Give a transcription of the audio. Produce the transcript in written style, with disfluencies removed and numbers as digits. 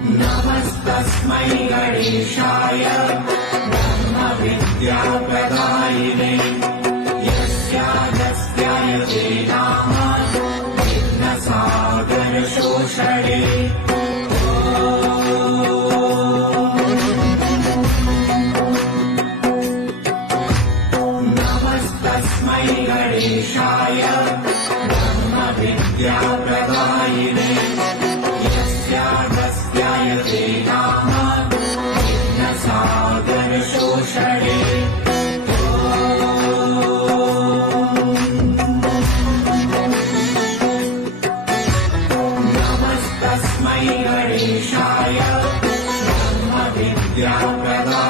नमस्तस्मै गणेशाय ब्रह्मविद्याप्रदायिने यस्यागस्त्यायते नाम विघ्नसागरशोषणे नमस्तस्मै गणेशाय ब्रह्मविद्याप्रदायिने यस्यागस्त्यायते नाम विघ्नसागरशोषणे नमस्तस्मै गणेशाय ब्रह्मविद्याप्रदायिने